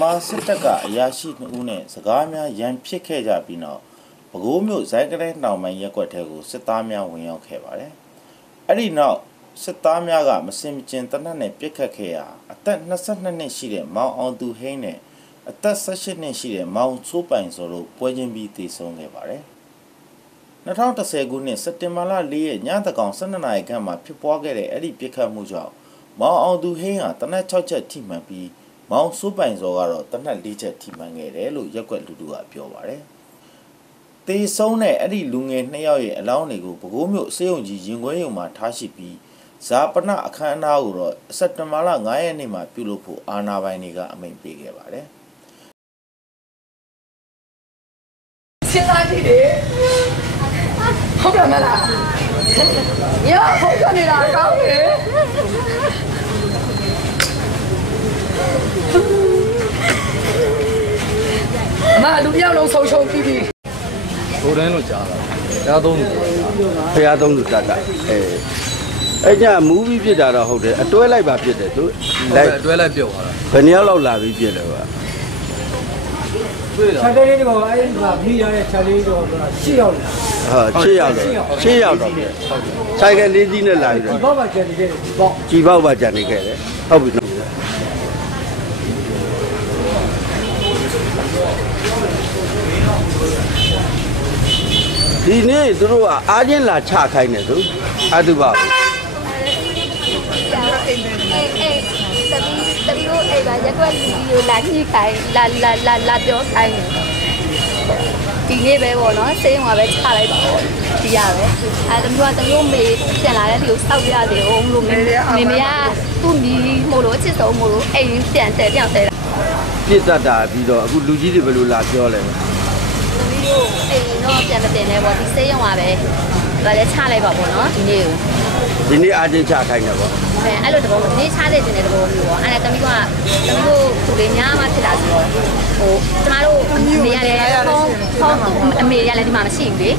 မြန်မာစစ်တပ်ကအရာရှိ2ဦးနဲ့စကားများရန်ဖြစ်ခဲ့ကြပြီးနောက်ပဲခူးမြို့ဇိုင်းကလေးတောင်ပိုင်းရက်ကွက်ထဲကိုစစ်သားများဝင်ရောက်ခဲ့ပါတယ်။အဲ့ဒီနောက်စစ်သားများကမစင်မကျင်တနက်နဲ့ပြစ်ခတ်ခဲ့ရာအသက်22နှစ်ရှိတဲ့မောင်အောင်သူဟိန်းနဲ့အသက်18နှစ်ရှိတဲ့မောင်ချိုးပိုင်စောတို့ပွဲချင်းပြီးတည်ဆုံခဲ့ပါတယ်။2010ခုနှစ်စက်တင်ဘာလ4ရက်ညသကောင်12နာရီခန့်မှာဖြစ်ပွားခဲ့တဲ့အဲ့ဒီပြစ်ခတ်မှုကြောင့်မောင်အောင်သူဟိန်းဟာတနက်6ချက်ထိမှန်ပြီးမောင်စိုးပိုင်စောကတော့တနက်4ချက်ထိမှန်ခဲ့တယ်လို့ရက်ကွက်လူထုကပြောပါတယ်။တေဆုံးတဲ့အဲ့ဒီလူငယ်2ယောက်ရဲ့အလောင်းတွေကိုပဲခူးမြို့စေယုံကြီးရင်ခွဲရုံမှာထားရှိပြီးဇာပနအခမ်းအနားကိုတော့စက်တင်ဘာလ9ရက်နေ့မှာပြုလုပ်ဖို့အာဏာပိုင်တွေကအမိန့်ပေးခဲ့ပါတယ်။စဉ်းစားကြည့်လေဟုတ်တယ်မလား။ရောဟုတ်ကြနေတာကောင်းတယ်။အမလူပြောင်းလုံးဆုံးရှုံးပြီးပြီဘိုးတန်းလို့ကြားတာဘုရားသုံးသူဘုရားသုံးသူတတ်တာအဲ့ကြမူးပြီးပြစ်တာတော့ဟုတ်တယ်အတွဲလိုက်ပါပြစ်တယ်သူလိုက်အတွဲလိုက်ပြုတ်သွားတာဘယ်နှစ်ယောက်လောက်လာပြီးပြစ်လဲကွာတွေ့လားခြေလေးတော့အဲ့ဒီမှာပြီးရတဲ့ခြေလေးတော့6ယောက်လာ6ယောက်တော့ဆိုင်ကလေးစီးနဲ့လာပြီးတော့ဒီဘောက်ပါကျန်နေခဲ့တယ်ဒီဘောက်ကြီးဘောက်ပါကျန်နေခဲ့တယ်ဟုတ်ပြီနော်ဒီနေ့သူတို့ကအားချင်းလာချခိုင်းတယ်သူအတုပါဘူးတပီတို့အဲ့ပါရက်ွက်လူကြီးကိုလာညှိခိုင်းလာပြောခိုင်းဒီနေ့ပဲပေါ့နော်စေးရွာပဲချလိုက်ပါတော့ဒီရပဲအဲတမျိုးကတမျိုးမေးပြန်လာတဲ့ဒီကိုစောက်ရတယ်အောင်လို့မေမေကသူ့မီမို့လို့အချစ်ဆုံးမို့လို့အိမ်ပြန်တယ်ပြောင်းတယ်ပြစ်တတ်တာပြီးတော့အခုလူကြီးတွေဘယ်လိုလာပြောလဲသမီးတို့အိမ်တော့ပြန်မတင်နဲ့ပေါ့ဒီစေးရုံပါပဲဒါလည်းချလိုက်ပါပေါ့နော်ဒီနေ့ကိုဒီနေ့အားချင်းချခိုင်းတယ်ပေါ့အဲ့လိုတဘောဒီနေ့ချတဲ့တင်တဲ့တဘောမျိုးပေါ့အဲ့ဒါသမီးတို့သူလေးများမှဖြစ်တာဆိုတော့ဟိုကျမတို့အမေရလည်းဖုန်းအမေရလည်းဒီမှာမရှိဘူးလေ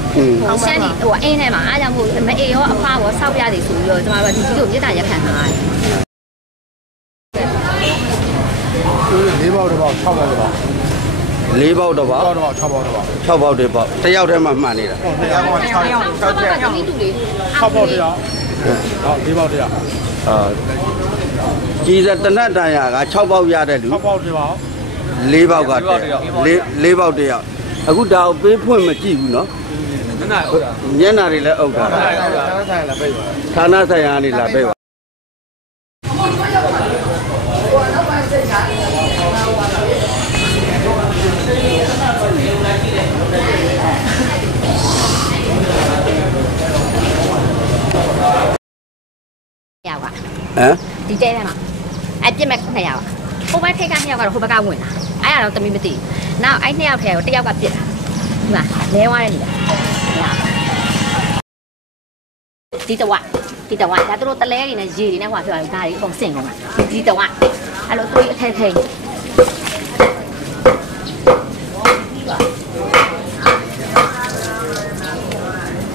ဟိုရှမ်းဒီဟိုအင်းထဲမှာအားကြောင့်မို့မအေရောအဖွားရောစောက်ပြတယ်ဆိုပြီးတော့ကျမတို့ဒီလိုမြေတားရက်ခံထားတယ်4ပေါက်တော့6ပေါက်တော့4ပေါက်တော့ပါ6ပေါက်6ပေါက်တော့6ပေါက်တွေပေါ့တယောက်တည်းမှမှန်နေတာဟုတ်2ယောက်က6ချက်6ပေါက်တရားဟုတ်4ပေါက်တရားကြီးစက်တနတ်တန်ရက6ပေါက်ရတဲ့လူ6ပေါက်တွေပါ4ပေါက်က4ပေါက်တယောက်အခုဒါကိုပေးဖွင့်မကြည့်ဘူးနော်ညနာတွေလည်းအုပ်ထားတာဌာနဆိုင်ရာနေလာပိတ်ပါဒီတဲထဲမှာအဲ့ပြစ်မဲ့2ယောက်ဟိုဘက်ထိတ်က2ယောက်ကတော့ဟိုဘက်ကဝင်လာအဲ့ဒါတော့တမီးမသိဘူးနောက်အဲ့2ယောက်ထဲကို1ယောက်ကပြစ်တာဒီမှာလဲသွားတဲ့နေရာဒီတော့ဒါတို့တလဲတွေနဲ့ရေတွေနဲ့ဟိုပြောတာဒါတွေအကုန်စင်ကုန်တာဒီတော့အဲ့လိုတွေးအထဲထဲ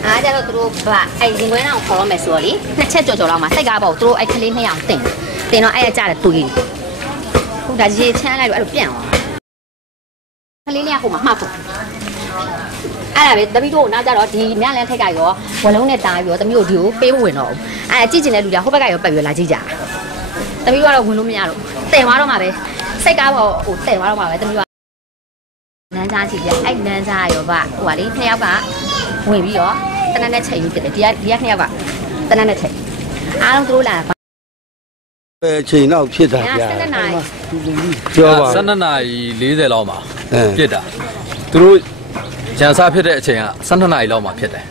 အားကြတော့သူတို့ဗာအဲ့ဒီငွေနောက်ခေါ်ရမယ်ဆိုတော့လေ2ချက်ကြော်လောက်မှာစိတ်ကားပေါ့သူတို့အဲ့ကလေး2ယောက်တင်တော့အဲ့ရကြတယ်တွေးဟိုဒါရေချမ်းလိုက်လို့အဲ့လိုပြန့်သွားကလေးလေးကဟိုမှာမှောက်ဖို့အဲ့ဒါပဲတပီးတို့နောက်ကြတော့ဒီမြလန်းထိတ်ကရောဝလုံးနဲ့တားပြီးတော့တမီးတို့ဒီကိုပေးဖို့ဝင်တော့အဲ့ကြည့်ကျင်တဲ့လူတွေကဟိုဘက်ကရောပတ်ပြီးလာကြည့်ကြတမီးကတော့ဝင်လို့မရတော့တင်သွားတော့မှာပဲစိတ်ကားပေါ့ဟိုတင်သွားတော့မှာပဲတမီးကနန်းကြားကြည့်ကြအဲ့နန်းကြားရောဗဟိုကလေ2ယောက်ကဝင်ပြီးတော့တနက်နဲ့ချိန်ပြီးဖြစ်တယ်ဒီက2ယောက်ကတနက်နဲ့ချိန်အားလုံးသူတို့လာချိန်တော့ဖြစ်တာဗျာ12နာရီပြောပါ12နာရီ40လောက်မှာဖြစ်တာသူတို့ဂျန်စားဖြစ်တဲ့အချိန်က12နာရီလောက်မှာဖြစ်တယ်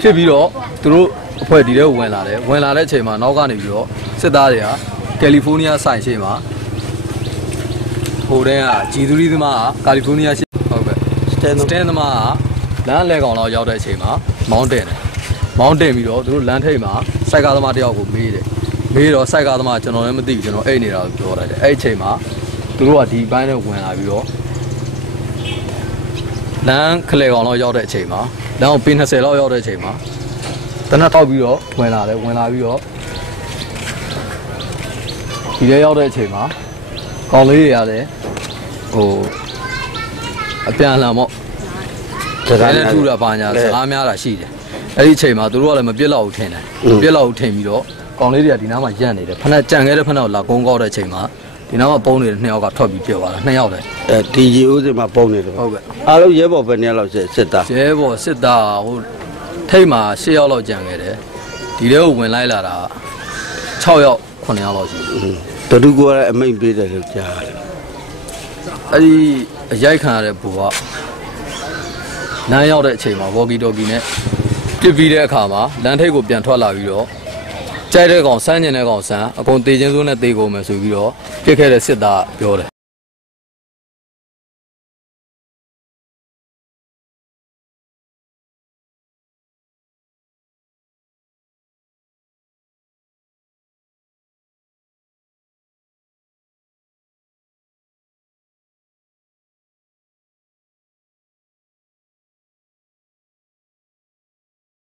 ဖြစ်ပြီးတော့သူတို့အဖွဲ့ဒီထဲဝင်လာတဲ့အချိန်မှာနောက်ကနေပြီးတော့စစ်သားတွေကကယ်လီဖိုးနီးယားဆိုင်ရှိမှာဟိုတဲကဂျီသူရီသမားကကာလီဖိုးနီးယားရှိဟုတ်ပဲစတန်သမားကလမ်းလဲကောင်လောက်ရောက်တဲ့အချိန်မှာမောင်းတင်ပြီးတော့သူတို့လမ်းထိပ်မှာစိုက်ကားသမားတယောက်ကိုမေးတော့စိုက်ကားသမားကျွန်တော်လည်းမသိဘူးကျွန်တော်အိတ်နေတာကိုပြောလိုက်တယ်အဲ့အချိန်မှာသူတို့ကဒီဘိုင်းနဲ့ဝင်လာပြီးတော့လမ်းခလေကောင်လောက်ရောက်တဲ့အချိန်မှာလမ်းကိုပင်20လောက်ရောက်တဲ့အချိန်မှာတနက်ထောက်ပြီးတော့ဝင်လာပြီးတော့ဒီထဲရောက်တဲ့အချိန်မှာကောင်လေးတွေရတယ် အပြန်လာမော့စကားနဲ့ထူတာပါညာစကားများတာရှိတယ်အဲ့ဒီအချိန်မှာသူတို့ကလည်းမပြစ်တော့ဘူးထင်တယ်ပြစ်တော့ထင်ပြီးတော့ကောင်လေးတွေကဒီနားမှာညံ့နေတယ်ဖက်ကြံခဲ့တဲ့ဖက်တော့လာကုန်းကောက်တဲ့အချိန်မှာဒီနားမှာပုံနေတဲ့2ယောက်ကထွက်ပြီးပြောသွားတာ2ယောက်တည်းဒီရေဦးစင်မှာပုံနေတယ်ဟုတ်ကဲ့အားလုံးရဲဘော်ပဲ2ယောက်လောက်စစ်သားရဲဘော်စစ်သားဟိုထိတ်မှာ6ယောက်လောက်ကြံခဲ့တယ်ဒီထဲကိုဝင်လိုက်လာတာ6ယောက်9ယောက်လောက်ရှိတယ်တူကလည်းအမိန်ပေးတယ်လို့ကြားတယ်အဲ့ဒီအရိုက်ခံရတဲ့ဘူကလမ်းရောက်တဲ့အချိန်မှာဝေါ်ကီတော်ကီနဲ့ပြစ်ပြီးတဲ့အခါမှာလမ်းထိပ်ကိုပြန်ထွက်လာပြီးတော့ကြိုက်တဲ့ကောင်စမ်းကျင်တဲ့ကောင်စမ်းအကုန်တေချင်းစိုးနဲ့တေကုန်မယ်ဆိုပြီးတော့ပြစ်ခဲ့တဲ့စစ်သားပြောတယ်